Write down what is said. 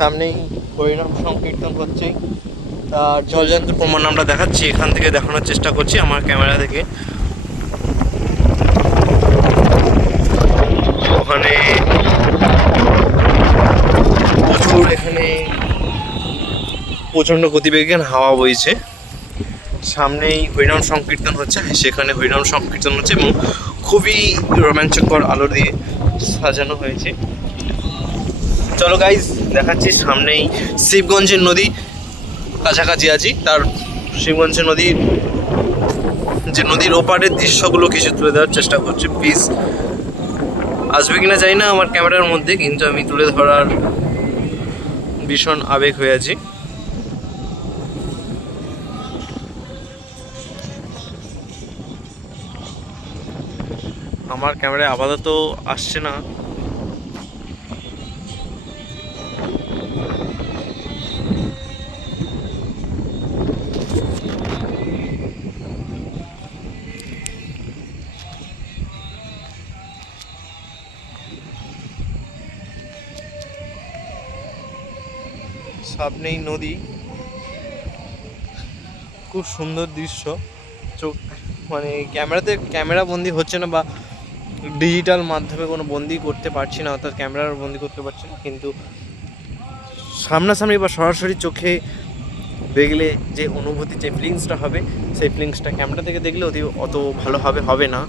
সামনেই হরিনাম সংকীর্তন হচ্ছে, তার জলযন্ত্র প্রমাণ আমরা দেখাচ্ছি, এখান থেকে দেখানোর চেষ্টা করছি আমার ক্যামেরা থেকে। ওখানে প্রচুর, এখানে প্রচণ্ড গতিবেগে হাওয়া বইছে। সামনেই হরিনাম সংকীর্তন হচ্ছে, সেখানে হরিনাম সংকীর্তন হচ্ছে এবং খুবই রোমাঞ্চকর আলো দিয়ে সাজানো হয়েছে। চলো গাইজ দেখাচ্ছি, সামনেই শিবগঞ্জের নদী, কাছাকাছি আছি। তার শিবগঞ্জের নদীর যে নদীর ওপারের দৃশ্যগুলো কিছু তুলে দেওয়ার চেষ্টা করছি। প্লিজ আসবে কিনা জানি না আমার ক্যামেরার মধ্যে, কিন্তু আমি তুলে ধরার ভীষণ আবেগ হয়ে আছি। আমার ক্যামেরায় আপাতত আসছে না। সামনেই নদী, খুব সুন্দর দৃশ্য। চোখ মানে ক্যামেরা বন্দি হচ্ছে না, বা ডিজিটাল মাধ্যমে কোনো বন্দি করতে পারছি না, অর্থাৎ ক্যামেরার বন্দি করতে পারছি না, কিন্তু সামনাসামনি বা সরাসরি চোখে দেখলে যে অনুভূতি, যে ফিলিংসটা হবে, সেই ফিলিংসটা ক্যামেরা থেকে দেখলে অত ভালোভাবে হবে না।